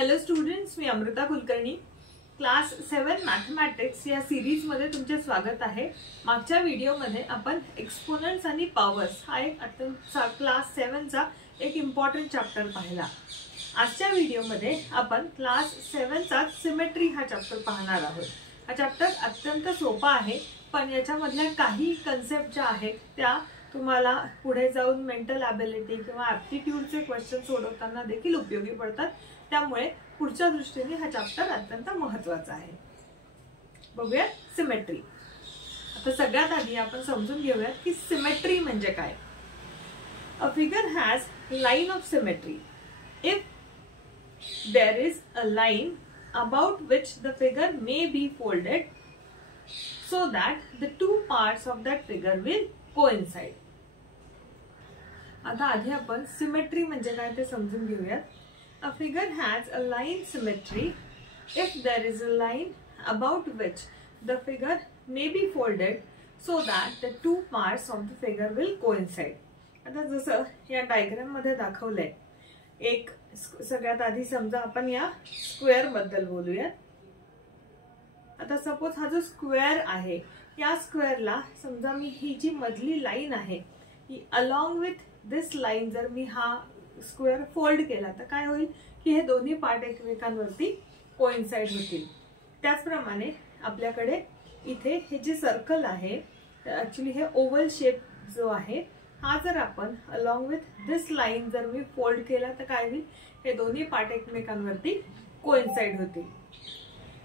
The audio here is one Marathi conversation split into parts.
हॅलो स्टुडंट्स, मी अमृता कुलकर्णी. क्लास 7 मॅथमॅटिक्स या सिरीज मध्ये तुमचे स्वागत आहे. मागच्या व्हिडिओमध्ये आपण एक्सपोनंट्स आणि पॉवर्स हा एक क्लास 7 चा एक इम्पॉर्टंट चॅप्टर पाहिला. आजच्या व्हिडिओमध्ये आपण क्लास 7 चा सिमेट्री हा चॅप्टर पाहणार आहोत. हा चॅप्टर अत्यंत सोपा आहे, पण याच्यामधल्या काही कन्सेप्ट ज्या आहेत त्या तुम्हाला पुढे जाऊन मेंटल ॲबिलिटी किंवा ॲप्टिट्यूडचे क्वेश्चन सोडवताना देखील उपयोगी पडतात. त्यामुळे पुढच्या दृष्टीने हा चॅप्टर अत्यंत महत्त्वाचा आहे. बघूया सिमेट्री. आता सगळ्यात आधी आपण समजून घेऊयात की सिमेट्री म्हणजे काय. A figure has line of symmetry if there is a line about which the figure may be folded so that the two parts of that figure will coincide. आता आधी आपण सिमेट्री म्हणजे काय ते समजून घेऊयात. A figure has a line symmetry if there is a line about which the figure may be folded so that the two parts of the figure will coincide. आता जसं या डायग्राम मध्ये दाखवलंय, एक सगळ्यात आधी समजा आपण या स्क्वेअर बद्दल बोलूया. आता सपोज हा जो स्क्वेअर आहे, या स्क्वेअरला समजा मी ही जी मधली लाईन आहे ही अलॉंग विथ दिस लाईन जर मी हा स्क्वेअर फोल्ड केला तर काय होईल की हे दोन्ही पार्ट एकमेकांवरती कोइन्साइड होतील. त्याचप्रमाणे आपल्याकडे इथे हे जे सर्कल आहे, ऍक्च्युली हे ओव्हल शेप जो आहे हा जर आपण अलॉंग विथ दिस लाईन जर मी फोल्ड केला तर काय होईल, हे दोन्ही पार्ट एकमेकांवरती कोइन्साइड होतील.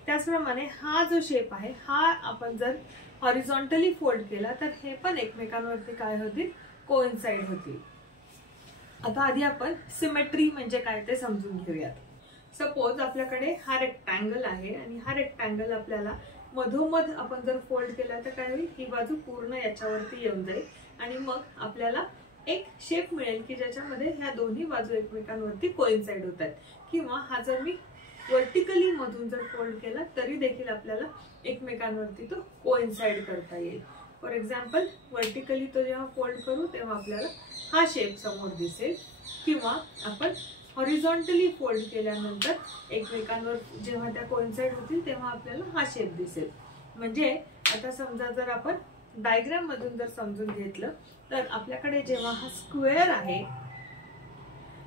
त्याचप्रमाणे हा जो शेप आहे हा आपण जर हॉरिझॉन्टली फोल्ड केला तर हे पण एकमेकांवरती काय होतील, कोइन्साइड होतील. आता आधी आपण सिमेट्री म्हणजे काय ते समजून घेऊयात. सपोज आपल्याकडे हा रेक्टँगल आहे आणि हा रेक्टँगल आपल्याला मधोमध आपण जर फोल्ड केला तर काय होईल, ही बाजू पूर्ण याच्यावरती येऊन जाईल आणि मग आपल्याला एक शेप मिळेल की ज्याच्यामध्ये ह्या दोन्ही बाजू एकमेकांवरती कोइन्साइड होतात. किंवा हा जर मी वर्टिकली मधून जर फोल्ड केला तरी देखील आपल्याला एकमेकांवरती तो कोइन्साइड करता येईल. फॉर एक्झाम्पल वर्टिकली तो जेव्हा फोल्ड करू तेव्हा आपल्याला हा शेप समोर दिसेल, किंवा आपण हॉरिझॉन्टली फोल्ड केल्यानंतर एकमेकांवर जेव्हा त्या कोइन्साइड होतील तेव्हा आपल्याला हा शेप दिसेल. म्हणजे आता समजा जर आपण डायग्राम मधून जर समजून घेतलं तर आपल्याकडे जेव्हा हा स्क्वेअर आहे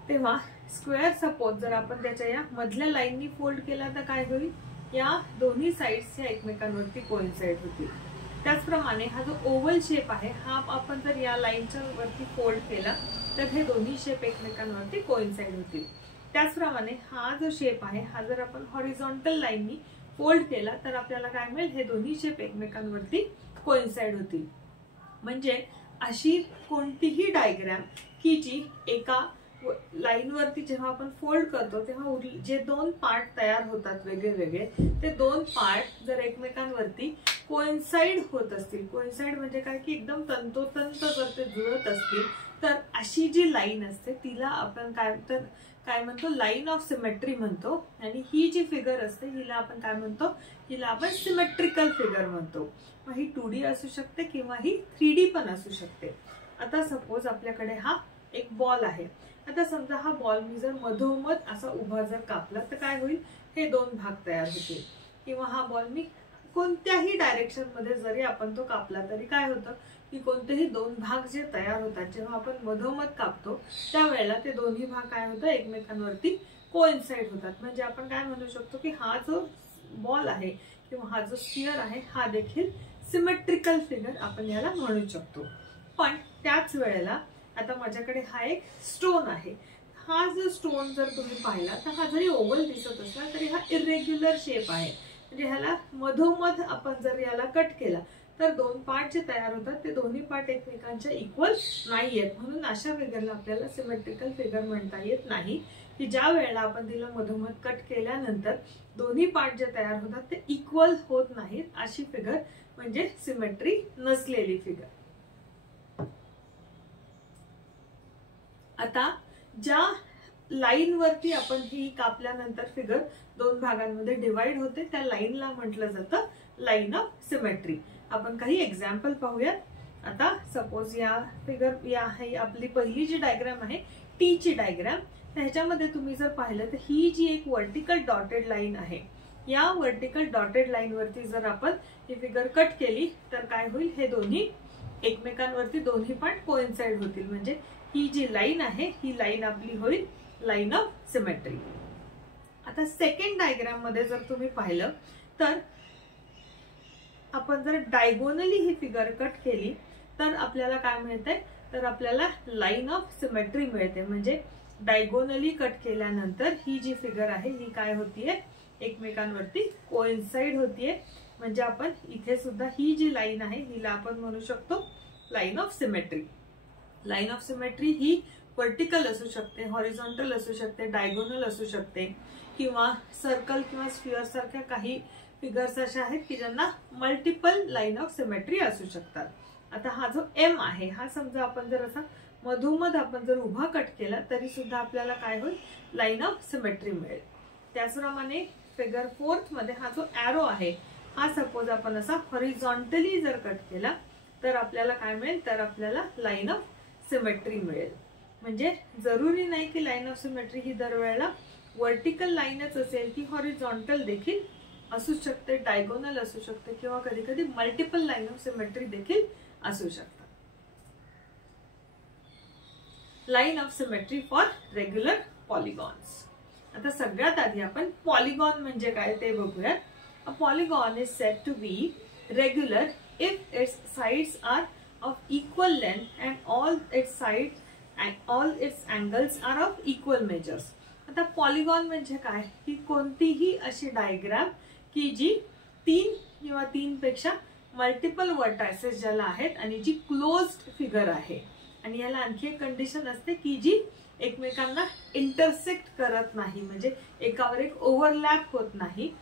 तेव्हा स्क्वेअर सपोज जर आपण त्याच्या या मधल्या लाईननी फोल्ड केला तर काय होईल, या दोन्ही साइड्स या एकमेकांवरती कोइन्साइड होतील. त्याचप्रमाणे हा जो ओव्हल शेप आहे हा आपण जर या लाईनच्या वरती फोल्ड केला तर हे दोन्ही शेप एकमेकांवरती कोइन्साइड होतील. त्याचप्रमाणे हा जो शेप आहे हा जर आपण हॉरिझॉन्टल लाईननी फोल्ड केला तर आपल्याला काय मिळेल, हे दोन्ही शेप एकमेकांवरती कोइन्साइड होतील. म्हणजे अशी कोणतीही डायग्राम की जी एका लाईन वरती जेव्हा आपण फोल्ड करतो तेव्हा जे दोन पार्ट तयार होतात वेगळे वेगळे, ते दोन पार्ट जर एकमेकांवरती कोइन्साइड होत असतील, कोइन्साइड म्हणजे काय की एकदम तंतोतंत जर ते जुळत असतील तर अशी जी लाईन असते तिला आपण काय म्हणतो, लाईन ऑफ सिमेट्री म्हणतो. आणि ही जी फिगर असते हिला आपण काय म्हणतो, हिला आपण सिमेट्रिकल फिगर म्हणतो. मग ही 2D असू शकते किंवा ही 3D पण असू शकते. आता सपोज आपल्याकडे हा एक बॉल आहे. आता समजा हा बॉल मी जर मधोमध असा उभा जर कापला तर काय होईल, हे दोन भाग तयार होतील. किंवा हा बॉल मी कोणत्याही डायरेक्शन मध्ये जरी आपण तो कापला तरी काय होतं की कोणतेही दोन भाग जे तयार होतात जेव्हा आपण मधोमध कापतो त्यावेळेला ते दोन्ही भाग काय होतं, एकमेकांवरती कोइन्साइड होतात. म्हणजे आपण काय म्हणू शकतो की हा जो बॉल आहे किंवा हा जो स्फिअर आहे हा देखील सिमेट्रिकल फिगर आपण याला म्हणू शकतो. पण त्याच वेळेला आता माझ्याकडे हा एक स्टोन आहे. हा जो स्टोन जर तुम्ही पाहिला तर हा जरी ओव्हल दिसत असला तरी हा इरेग्युलर शेप आहे. म्हणजे ह्याला मधोमध आपण जर याला कट केला तर दोन पार्ट जे तयार होतात ते दोन्ही पार्ट एकमेकांच्या इक्वल नाहीयेत. म्हणून अशा फिगरला आपल्याला सिमेट्रिकल फिगर म्हणता येत नाही, की ज्या वेळेला आपण तिला मधोमध कट केल्यानंतर दोन्ही पार्ट जे तयार होतात ते इक्वल होत नाहीत. अशी फिगर म्हणजे सिमेट्री नसलेली फिगर. आता ज्या लाईन वरती आपण ही कापल्यानंतर फिगर दोन भागांमध्ये डिवाइड होते त्या लाईनला म्हटलं जातं लाईन ऑफ सिमेट्री. आपण काही एक्झाम्पल पाहूयात. आता सपोज या फिगर या आपली पहिली जी डायग्राम आहे टी ची डायग्राम, तर ह्याच्यामध्ये तुम्ही जर पाहिलं तर ही जी एक वर्टिकल डॉटेड लाईन आहे, या वर्टिकल डॉटेड लाईन वरती जर आपण ही फिगर कट केली तर काय होईल, हे दोन्ही एकमेकांवरती दोन्ही पण कोइन्साइड होतील. म्हणजे ही जी लाईन आहे ही लाईन आपली होईल लाईन ऑफ सिमेट्री. आता सेकंड डायग्राम मध्ये जर तुम्ही पाहिलं तर आपण जर डायगोनली ही फिगर कट केली तर आपल्याला काय मिळते, तर आपल्याला लाईन ऑफ सिमेट्री मिळते. म्हणजे डायगोनली कट केल्यानंतर ही जी फिगर आहे ही काय होतीये, एकमेकांवरती कोइन्साइड होतीये. म्हणजे आपण इथे सुद्धा ही जी लाईन आहे हिला आपण म्हणू शकतो line of symmetry. Line of symmetry he vertical असू शकते, हॉरिझॉन्टल असू शकते, डायगोनल असू शकते, किंवा सर्कल किंवा स्फिअर सारख्या काही फिगर्स अशा आहेत की ज्यांना मल्टिपल लाईन ऑफ सिमेट्री असू शकतात. आता हा जो एम आहे हा समजा आपण जर असा मधोमध आपण जर उभा कट केला तरी सुद्धा आपल्याला काय होईल, लाईन ऑफ सिमेट्री मिळेल. त्याचप्रमाणे फिगर 4 मध्ये हा जो एरो आहे हा सपोज आपण असा हॉरिझॉन्टली जर कट केला तर आपल्याला काय मिळेल, तर आपल्याला लाईन ऑफ सिमेट्री मिळेल. म्हणजे जरुरी नाही की लाईन ऑफ सिमेट्री ही दरवेळेला वर्टिकल लाईनच असेल, की हॉरिझॉन्टल देखील असू शकते, डायगोनल असू शकते, किंवा कधी कधी मल्टिपल लाईन ऑफ सिमेट्री देखील असू शकतात. Line of symmetry for regular polygons. आता सगळ्यात आधी आपण पॉलिगॉन म्हणजे काय ते बघूयात. A polygon is said to be regular if its sides are of equal length and all its angles are of equal measures. आता पॉलिगॉन म्हणजे काय, की कोणतीही अशी डायग्राम की जी 3 किंवा 3 पेक्षा मल्टिपल वर्टायसेस ज्याला आहेत आणि जी क्लोज्ड फिगर आहे. आणि याला आणखी एक कंडिशन असते की जी एकमेकांना इंटरसेक्ट करत नाही, म्हणजे एकावर एक ओव्हरलॅप होत नाही.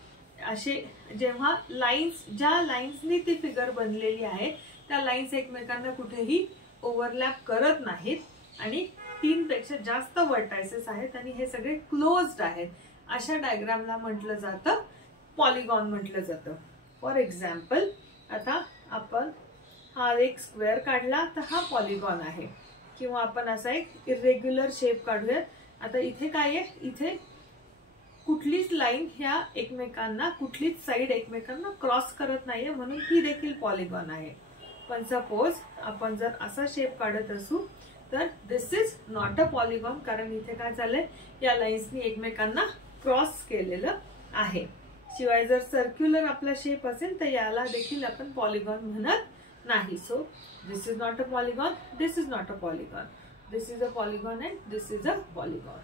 असे जेव्हा लाईन्स, ज्या लाईन्सनी ती फिगर बनलेली आहे त्या लाईन्स एकमेकांना कुठेही ओव्हरलॅप करत नाहीत आणि 3 पेक्षा जास्त वर्टायसेस आहेत आणि हे सगळे क्लोज्ड आहेत, अशा डायग्रामला म्हटलं जातं पॉलिगॉन म्हटलं जातं. फॉर एक्झाम्पल आता आपण हा एक स्क्वेअर काढला तर हा पॉलिगॉन आहे, किंवा आपण असा एक इरेग्युलर शेप काढूयात. आता इथे काय आहे, इथे कुठलीच लाईन ह्या एकमेकांना, कुठलीच साइड एकमेकांना क्रॉस करत नाहीये, म्हणून ही देखील पॉलिगॉन आहे. पण सपोज आपण जर असा शेप काढत असू तर दिस इज नॉट अ पॉलिगॉन, कारण इथे काय झालंय, या लाईन्सनी एकमेकांना क्रॉस केलेलं आहे. शिवाय जर सर्क्युलर आपला शेप असेल तर याला देखील आपण पॉलिगॉन म्हणत नाही. So this is not a polygon, this is not a polygon, this is a polygon and this is a polygon.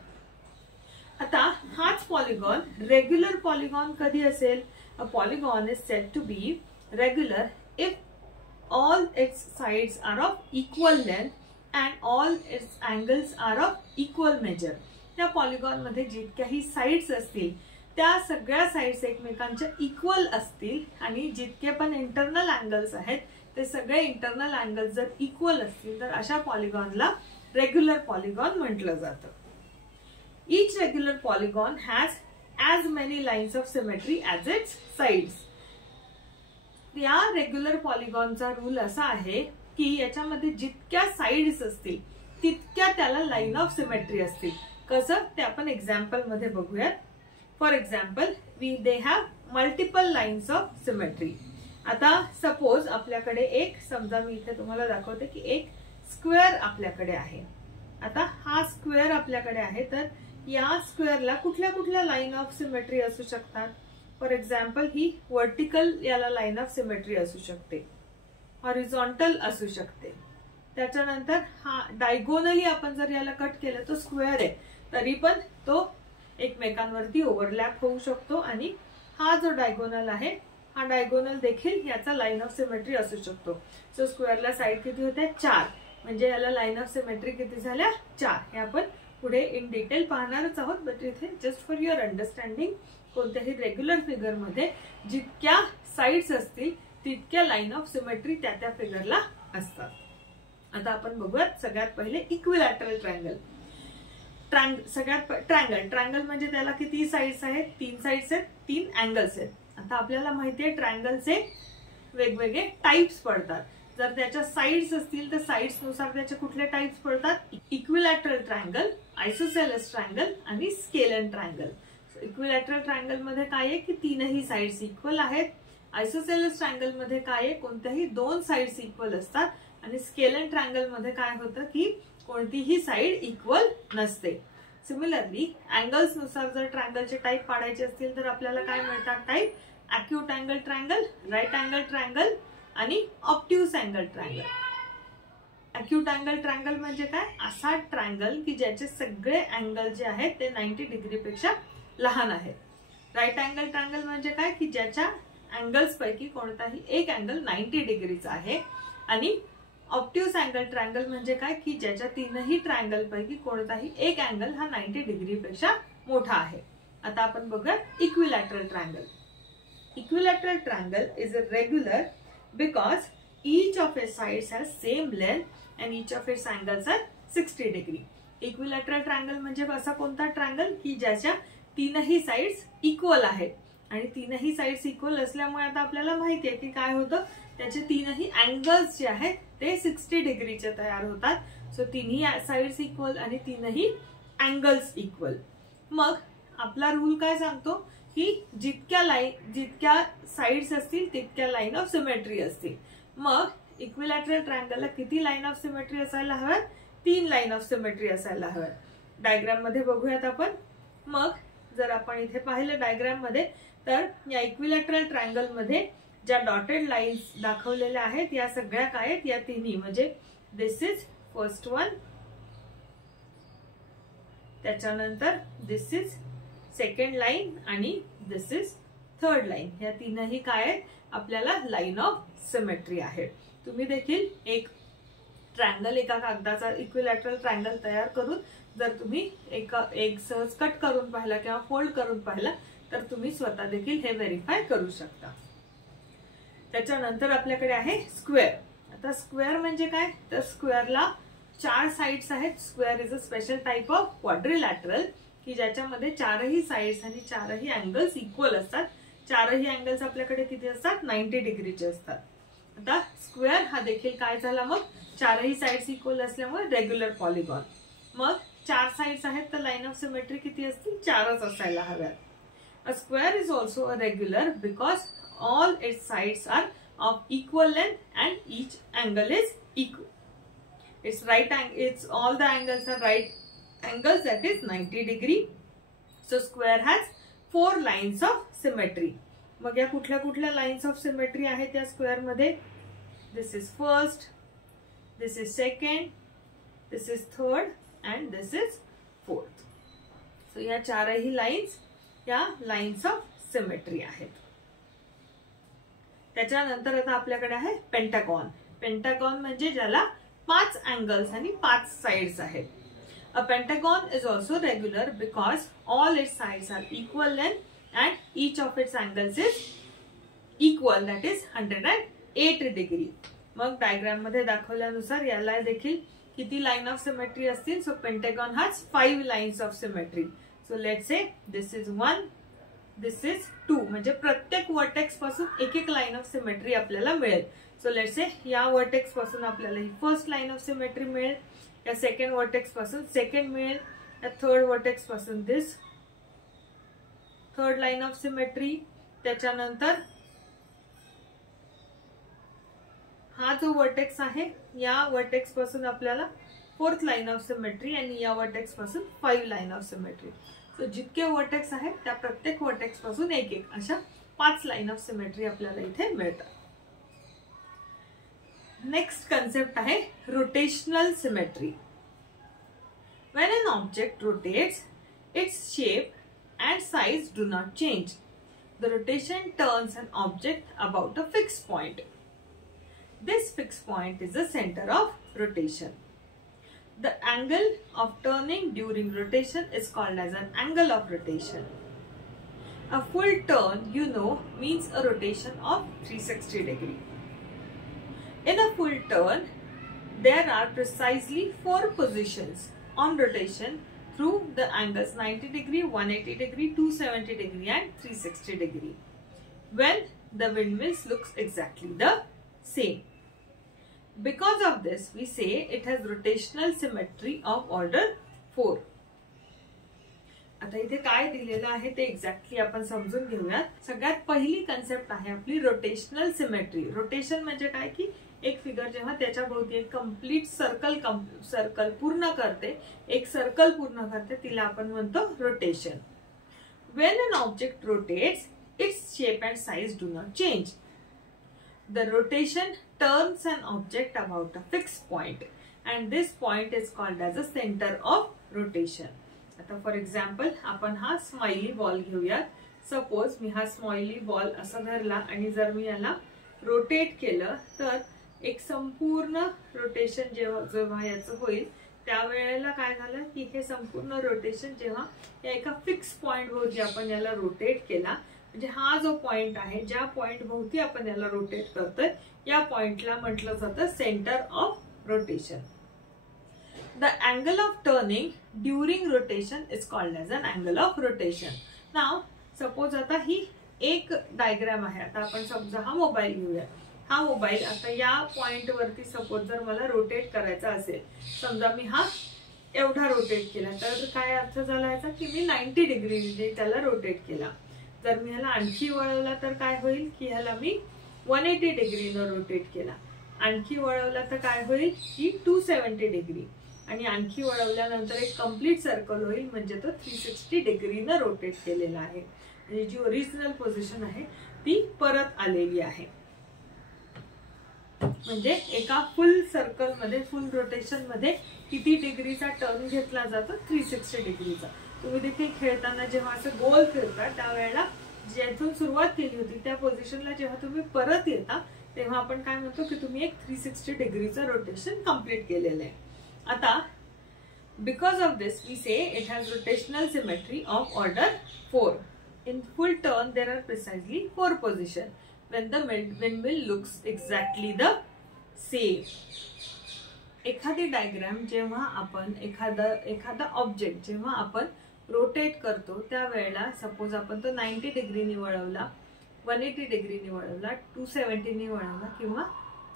आता हाच पॉलिगॉन रेग्युलर पॉलिगॉन कधी असेल, a polygon is said to be regular if all its sides are of equal length and all its angles are of equal measure. त्या पॉलिगॉन मध्ये जितक्याही साइड्स असतील त्या सगळ्या साइड्स एकमेकांच्या इक्वल असतील आणि जितके पण इंटरनल अँगल्स आहेत ते सगळे इंटरनल अँगल्स जर इक्वल असतील तर अशा पॉलिगॉनला रेग्युलर पॉलिगॉन म्हटलं जातं. Each regular polygon has as many lines of symmetry as its sides. या रेग्युलर पॉलिगॉनचा रूल असा आहे की याच्यामध्ये जितक्या साइड्स असतील तितक्या त्याला लाईन ऑफ सिमेट्री असतील. कसं ते आपण एक्झाम्पल मध्ये बघूयात. For example they have multiple lines of symmetry. आता सपोज आपल्याकडे एक, समजा मी इथे तुम्हाला दाखवते की एक स्क्वेअर आपल्याकडे आहे. आता हा स्क्वेअर आपल्याकडे आहे तर या स्क्वेअरला कुठल्या कुठल्या लाईन ऑफ सिमेट्री असू शकतात. फॉर एक्झाम्पल ही वर्टिकल याला लाईन ऑफ सिमेट्री असू शकते, हॉरिझॉन्टल असू शकते. त्याच्यानंतर हा डायगोनली आपण जर याला कट केलं तो स्क्वेअर आहे तरी पण तो एकमेकांवरती ओव्हरलॅप होऊ शकतो. आणि हा जो डायगोनल आहे हा डायगोनल देखील याचा लाईन ऑफ सिमेट्री असू शकतो. सो स्क्वेअरला साइड किती होत्या, 4, म्हणजे याला लाईन ऑफ सिमेट्री किती झाल्या, 4. हे आपण पुढे इन डिटेल पाहणारच आहोत. बट इथे जस्ट फॉर युअर अंडरस्टँडिंग कोणत्याही रेग्युलर फिगर मध्ये जितक्या साइड्स असतील तितक्या लाईन ऑफ सिमेट्री त्या त्या फिगरला असतात. आता आपण बघूयात सगळ्यात पहिले इक्विलॅटरल ट्रायंगल. ट्रायंगल म्हणजे त्याला किती साइड्स आहेत, 3 साइड्स आहेत, 3 अँगल्स आहेत. आता आपल्याला माहितीये ट्रायंगलचे वेगवेगळे टाइप्स पडतात. जर त्याच्या साइड्स असतील तर साइड्स नुसार त्याचे कुठले टाइप्स पडतात, इक्विलॅटरल ट्रायंगल, आयसोसेलेस ट्रायंगल आणि स्केलन ट्रायंगल. इक्विलॅटरल ट्रायंगल मध्ये काय आहे की तीनही साइड्स इक्वल आहेत. आयसोसेलेस ट्रायंगल मध्ये काय आहे, कोणत्याही दोन साइड्स इक्वल असतात. आणि स्केलन ट्रायंगल मध्ये काय होतं की कोणतीही साइड इक्वल नसते. सिमिलरली अँगल्स नुसार जर ट्रायंगलचे टाइप पाडायचे असतील तर आपल्याला काय मिळतात type, acute angle triangle, right angle triangle आणि obtuse angle triangle. Acute angle triangle म्हणजे काय, असा ट्रायंगल की ज्याचे सगळे अँगल जे आहेत ते 90 डिग्री पेक्षा लहान आहेत. राईट अँगल ट्रायंगल म्हणजे काय की ज्याच्या अँगल्स पैकी कोणताही एक अँगल 90 डिग्रीचा आहे. आणि ऑब्ट्यूस अँगल ट्रायंगल म्हणजे काय की ज्याच्या तीनही ट्रायंगल पैकी कोणताही एक अँगल हा 90 डिग्री पेक्षा मोठा आहे. आता आपण बघूया equilateral triangle. Equilateral triangle is a regular because each of its sides has same length and each of its angles are 60 degree. Equilateral triangle म्हणजे असा कोणता ट्रायंगल की ज्याच्या तीनही साइड्स इक्वल आहेत. आणि तीनही साइड्स इक्वल असल्यामुळे आता आपल्याला माहिती आहे की काय होतं, त्याचे तीनही अँगल्स जे आहेत ते 60 डिग्रीचे तयार होतात. सो तीनही साइड्स इक्वल आणि तीनही अँगल्स इक्वल. मग आपला रूल काय सांगतो की जितक्या साइड्स असतील तितक्या लाईन ऑफ सिमेट्री असतील. मग इक्विलॅटरल ट्रायंगलला किती लाईन ऑफ सिमेट्री असायला हव्यात, 3 लाईन ऑफ सिमेट्री असायला हव्यात. डायग्राम मध्ये बघूयात आपण. मग जर आपण इथे पाहिलं डायग्राम मध्ये तर या इक्विलॅटरल ट्रायंगल मध्ये ज्या डॉटेड लाईन्स दाखवलेल्या आहेत या सगळ्या काय आहेत, या तिन्ही म्हणजे दिस इज फर्स्ट वन, त्याच्यानंतर दिस इज सेकंड लाईन आणि दिस इज थर्ड लाईन. या तीनही काय आहेत, आपल्याला लाईन ऑफ सिमेट्री आहेत. तुम्ही देखील एक ट्रायंगल, एका कागदाचा इक्विलॅटरल ट्रायंगल तयार करून जर तुम्ही एक सहज कट करून पाहिला किंवा फोल्ड करून पाहिला तर तुम्ही स्वतः देखील हे व्हेरीफाय करू शकता. त्याच्यानंतर आपल्याकडे आहे स्क्वेअर. आता स्क्वेअर म्हणजे काय, तर स्क्वेअरला 4 साइड्स आहेत. Square is a special type of quadrilateral की ज्याच्यामध्ये 4ही साइड्स आणि 4ही अँगल्स इक्वल असतात. 4ही अँगल्स आपल्याकडे किती असतात, 90 डिग्रीचे असतात. आता स्क्वेअर हा देखील काय झाला, मग 4ही साइड्स इक्वल असल्यामुळे रेग्युलर पॉलिगॉन. मग 4 साइड्स आहेत तर लाईन ऑफ सिमेट्री किती असतील, 4च असायला हव्यात. A square is also a regular because all its sides are of equal length and each angle is equal. It's all the angles are right angles, that is 90 degree. So square has 4 lines of symmetry. मग या कुठल्या कुठल्या लाइन्स ऑफ सिमेट्री आहेत या स्क्वेअर मध्ये, this is first, this is second, this is third and this is fourth. So या 4ही लाइन्स या लाइन्स ऑफ सिमेट्री आहेत. त्याच्यानंतर आता आपल्याकडे आहे पेंटागॉन. पेंटागॉन म्हणजे ज्याला 5 अँगल्स आणि 5 साइड्स आहेत. A pentagon is also regular because all its sides are equal length and each of its angles is equal, that is 108 degree. मग डायग्राम मध्ये दाखवल्यानुसार याला देखील किती लाईन ऑफ सिमेट्री असतील, so pentagon has 5 lines of symmetry. So let's say this is 1, this is 2, म्हणजे प्रत्येक वर्टेक्स पासून एक लाईन ऑफ सिमेट्री आपल्याला मिळेल. सो लेट्स से या वर्टेक्स पासून आपल्याला ही फर्स्ट लाईन ऑफ सिमेट्री मिळेल, या सेकंड वर्टेक्स पासून सेकंड मिळेल, या थर्ड वर्टेक्स पासून दिस थर्ड लाईन ऑफ सिमेट्री. त्याच्यानंतर हा जो वर्टेक्स आहे या वर्टेक्स पासून आपल्याला फोर्थ लाईन ऑफ सिमेट्री आणि या वर्टेक्स पासून 5 लाईन ऑफ सिमेट्री. सो जितके वर्टेक्स आहेत त्या प्रत्येक वर्टेक्स पासून एक अशा 5 लाईन ऑफ सिमेट्री आपल्याला इथे मिळतात. नेक्स्ट कन्सेप्ट आहे rotational symmetry. When an object rotates, its shape and size do not change. The rotation turns an object about a fixed point. This fixed point is the center of rotation. The angle of turning during rotation is called as an angle of rotation. A full turn, means a rotation of 360 degree. In a full turn, there are precisely 4 positions on rotation through the angles 90 degree, 180 degree, 270 degree and 360 degree when the windmills looks exactly the same. Because of this, we say it has rotational symmetry of order 4. आता इथे काय दिलेलं आहे ते एक्झॅक्टली आपण समजून घेऊयात. सगळ्यात पहिली कन्सेप्ट आहे आपली रोटेशनल सिमेट्री. रोटेशन म्हणजे काय की एक फिगर जेव्हा त्याच्या भोवती एक कंप्लीट सर्कल पूर्ण करते, एक सर्कल पूर्ण करते, तिला आपण म्हणतो rotation. When an object rotates, its shape and size do not change. The rotation turns an object about a fixed point, and this point is called as a center of rotation. आता फॉर एक्झाम्पल आपण हा स्माइली बॉल घेऊयात. सपोज मी हा स्माइली बॉल असा धरला आणि जर मी याला रोटेट केलं तर एक संपूर्ण रोटेशन जेव्हा याचं होईल त्यावेळेला काय झालं की हे संपूर्ण रोटेशन जेव्हा या एका फिक्स पॉइंट भोवती आपण याला रोटेट केला, म्हणजे हा जो पॉइंट आहे ज्या पॉइंट भोवती आपण याला रोटेट करतोय या पॉइंटला म्हटलं जातं centre of rotation. The angle of turning during rotation is called as an angle of rotation. Now, suppose आता ही एक डायग्राम आहे. आता आपण समजा हा मोबाईल घेऊया. हा मोबाईल आता या पॉइंट वरती सपोज जर मला रोटेट करायचा असेल, समजा मी हा एवढा रोटेट केला तर काय अर्थ झाला याचा की मी 90 डिग्री म्हणजे त्याला रोटेट केला. जर मी ह्याला आणखी वळवला तर काय होईल की ह्याला मी 180 डिग्रीनं रोटेट केला. आणखी वळवला तर काय होईल की 270 डिग्री आणि आणखी वळवल्यानंतर एक कंप्लीट सर्कल होईल, म्हणजे तो 360 डिग्रीनं रोटेट केलेला आहे. म्हणजे जी ओरिजिनल पोझिशन आहे ती परत आलेली आहे. म्हणजे एका फुल सर्कल मध्ये फुल रोटेशन मध्ये किती डिग्रीचा टर्न घेतला जातो? 360 डिग्रीचा. तुम्ही देखील खेळताना जेव्हा असं गोल फिरता त्यावेळेला जेथून सुरुवात केली होती त्या पोझिशनला जेव्हा तुम्ही परत येता तेव्हा आपण काय म्हणतो की तुम्ही एक 360 डिग्रीचं रोटेशन कंप्लीट केलेलं आहे. आता because of this we say it has rotational symmetry of order 4. In full turn there are precisely 4 positions when the windmill looks exactly the same. एखादी डायग्राम जेव्हा आपण एखादा ऑब्जेक्ट जेव्हा आपण रोटेट करतो त्यावेळेला सपोज आपण तो 90 डिग्रीनी वळवला, 180 डिग्रीनी वळवला, 270 नी वळवला किंवा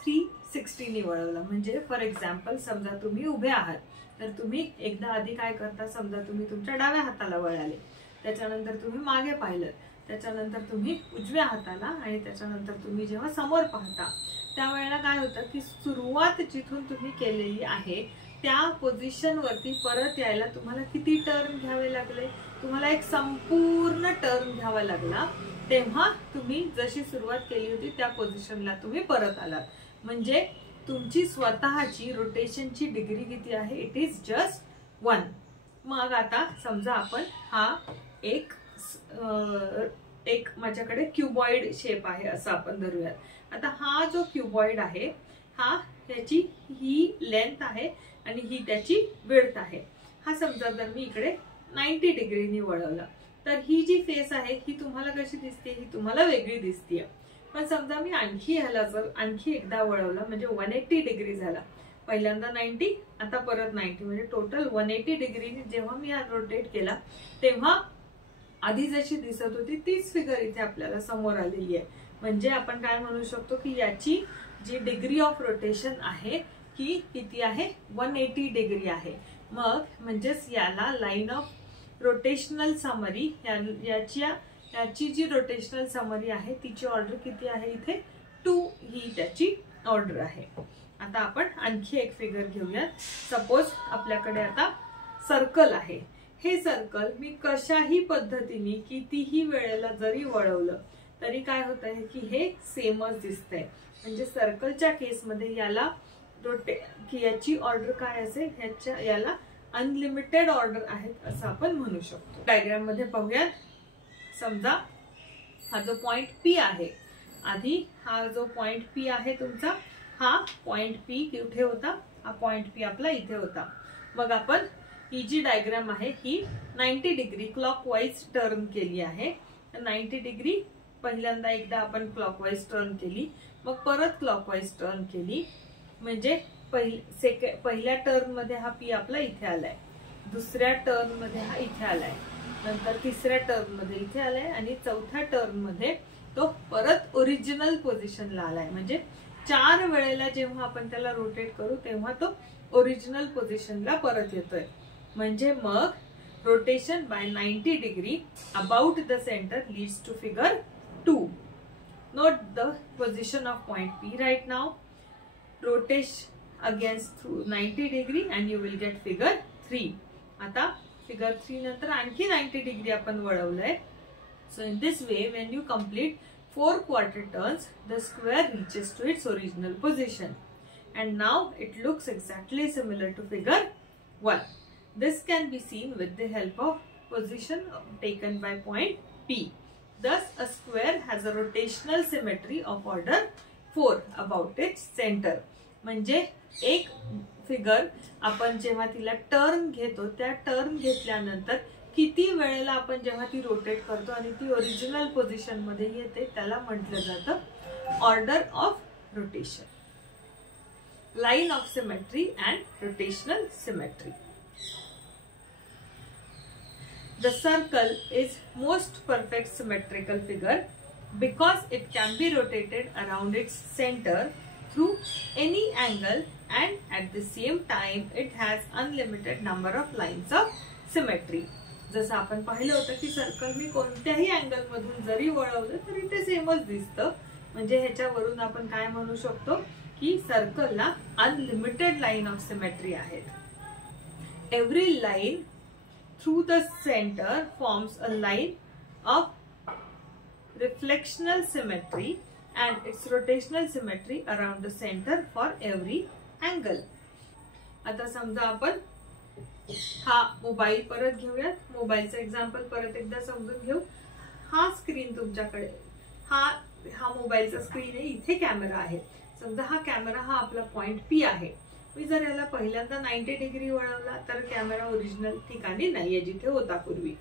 360 नी वळवला. म्हणजे फॉर एक्झाम्पल समजा तुम्ही उभे आहात तर तुम्ही एकदा आधी काय करता, समजा तुम्ही तुमच्या डाव्या हाताला वळाले, त्याच्यानंतर तुम्ही मागे पाहिलं, त्याच्यानंतर तुम्ही उजव्या हाताला आणि त्याच्यानंतर तुम्ही जेव्हा समोर पाहता त्यावेळेला काय होतं की सुरुवात जिथून तुम्ही केलेली आहे त्या पोझिशन वरती परत यायला तुम्हाला किती टर्न घ्यावे लागले? तुम्हाला एक संपूर्ण टर्न घ्यावा लागला. तेव्हा तुम्ही जशी सुरुवात केली होती त्या पोझिशनला तुम्ही परत आलात. म्हणजे तुमची स्वतःची रोटेशनची डिग्री किती आहे? It is just 1. मग आता समजा आपण हा एक माझ्याकडे क्यूबॉइड शेप आहे असं आपण धरूयात. आता हा जो क्यूबॉइड आहे हा त्याची ही लेंथ आहे आणि ही त्याची विड्थ आहे. हा समजा जर मी इकडे 90 डिग्रीनी वळवला तर ही जी फेस आहे ही तुम्हाला कशी दिसते? ही तुम्हाला वेगळी दिसते. पण समजा मी आणखी ह्याला जर आणखी एकदा वळवला म्हणजे 180 डिग्री झाला. पहिल्यांदा 90 आता परत 90 म्हणजे टोटल 180 डिग्रीने जेव्हा मी हा रोटेट केला तेव्हा आधी जशी दिसत होती तीच फिगर इथे आपल्याला समोर आलेली आहे. म्हणजे आपण काय म्हणू शकतो की याची जी डिग्री ऑफ रोटेशन आहे ही किती आहे? 180 डिग्री आहे. मग म्हणजेच याला लाईन ऑफ रोटेशनल समरी याची जी रोटेशनल समरी आहे तिची ऑर्डर किती आहे? इथे 2 ही त्याची ऑर्डर आहे. आता आपण आणखी एक फिगर घेऊया. सपोज आपल्याकडे आता सर्कल आहे. हे सर्कल मी कशाही पद्धतीने कितीही वेळेला जरी वळवलं तरी काय होत आहे की हे सेमच दिसतंय. म्हणजे सर्कलच्या केसमध्ये याला की याची ऑर्डर काय असेल? याला अनलिमिटेड ऑर्डर आहेत असं आपण म्हणू शकतो. डायग्राम मध्ये पाहूया. समजा हा जो पॉइंट पी आहे, आधी हा जो पॉइंट पी आहे तुमचा, हा पॉइंट पी कुठे होता? हा पॉइंट पी आपला इथे होता. मग आपण ही जी डायग्राम आहे ही 90 डिग्री क्लॉकवाईज टर्न केली आहे. 90 डिग्री पहिल्यांदा एकदा आपण क्लॉकवाईज टर्न केली, मग परत क्लॉकवाईज टर्न केली. म्हणजे पहिल्या टर्न मध्ये हा पी आपला इथे आलाय, दुसऱ्या टर्न मध्ये हा इथे आलाय, नंतर तिसऱ्या टर्न मध्ये इथे आलाय आणि चौथ्या टर्न मध्ये तो परत ओरिजिनल पोझिशनला आलाय. म्हणजे 4 वेळेला जेव्हा आपण त्याला रोटेट करू तेव्हा तो ओरिजिनल पोझिशनला परत येतोय. म्हणजे मग rotation by 90 degree about the centre leads to figure 2. Note the position of point P right now. Rotate against 90 degree and you will get figure 3. आता figure 3 नंतर आणखी 90 डिग्री आपण वळवलंय. So in this way, when you complete 4 quarter turns, the square reaches to its original position. And now it looks exactly similar to figure 1. This can be seen with the help of position taken by point P. Thus, a square has a rotational symmetry of order 4 about its center. म्हणजे एक फिगर आपण जेव्हा तिला टर्न घेतो, त्या टर्न घेतल्यानंतर किती वेळेला आपण जेव्हा ती रोटेट करतो आणि ती ओरिजिनल पोझिशन मध्ये येते त्याला म्हटलं जातं order of rotation. Line of symmetry and rotational symmetry. The circle is most perfect symmetrical figure because it can be rotated around its center through any angle, and at the same time it has unlimited number of lines of symmetry. जसं आपण पाहिलं होतं की सर्कल मी कोणत्याही अँगल मधून जरी वळवलं तरी ते सेमच दिसतं. म्हणजे ह्याच्यावरून आपण काय म्हणू शकतो की सर्कलला अनलिमिटेड लाईन ऑफ सिमेट्री आहेत. Every line through the center forms a line of reflectional symmetry and its rotational symmetry around the center for every angle. आता समजा आपण हा मोबाईल परत घेऊयात. मोबाईलचं एक्झाम्पल परत एकदा समजून घेऊ. हा स्क्रीन तुमच्याकडे, हा मोबाईलचा स्क्रीन आहे. इथे कॅमेरा आहे. समजा हा कॅमेरा हा आपला पॉइंट पी आहे. मी जर याला पहिल्यांदा 90 डिग्री वळवला तर कॅमेरा ओरिजिनल ठिकाणी नाहीये जिथे होता पूर्वी.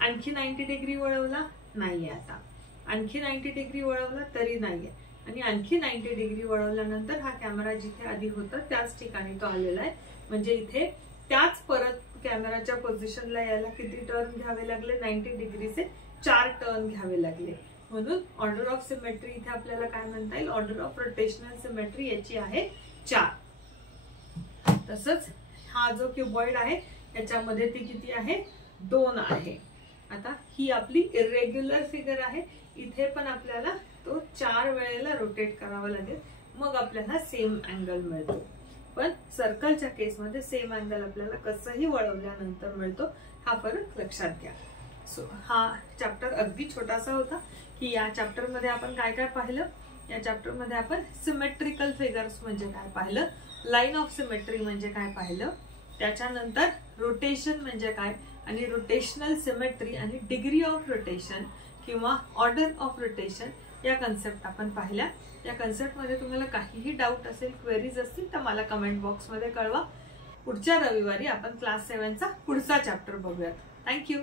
आणखी 90 डिग्री वळवला नाहीये आता. आणखी 90 डिग्री वळवला तरी नाहीये. आणि आणखी 90 डिग्री वळवल्यानंतर हा कॅमेरा जिथे आधी होता त्याच ठिकाणी तो आलेला आहे. म्हणजे इथे त्याच परत कॅमेराच्या पोझिशनला यायला किती टर्न घ्यावे लागले? 90 डिग्रीचे 4 टर्न घ्यावे लागले. म्हणून ऑर्डर ऑफ सिमेट्री इथे आपल्याला काय म्हणता येईल? ऑर्डर ऑफ रोटेशनल सिमेट्री याची आहे 4. तसंच हा जो क्युबॉइड आहे याच्यामध्ये ती किती आहे? 2 आहे. आता ही आपली इरेग्युलर फिगर आहे. इथे पण आपल्याला तो 4 वेळेला रोटेट करावा लागेल मग आपल्याला सेम अँगल मिळतो. पण सर्कलच्या केसमध्ये सेम अँगल आपल्याला कसंही वळवल्यानंतर मिळतो. हा फरक लक्षात घ्या. सो हा चॅप्टर अगदी छोटासा होता की या चॅप्टर मध्ये आपण काय काय पाहिलं. या चॅप्टर मध्ये आपण सिमेट्रिकल फिगर्स म्हणजे काय पाहिलं, लाईन ऑफ सिमेट्री म्हणजे काय पाहिलं, त्याच्यानंतर रोटेशन म्हणजे काय आणि रोटेशनल सिमेट्री आणि डिग्री ऑफ रोटेशन किंवा ऑर्डर ऑफ रोटेशन या कन्सेप्ट आपण पाहिल्या. या कन्सेप्ट मध्ये तुम्हाला काहीही डाऊट असेल, क्वेरीज असतील तर मला कमेंट बॉक्स मध्ये कळवा. पुढच्या रविवारी आपण क्लास 7 चा पुढचा चॅप्टर बघूयात. थँक्यू.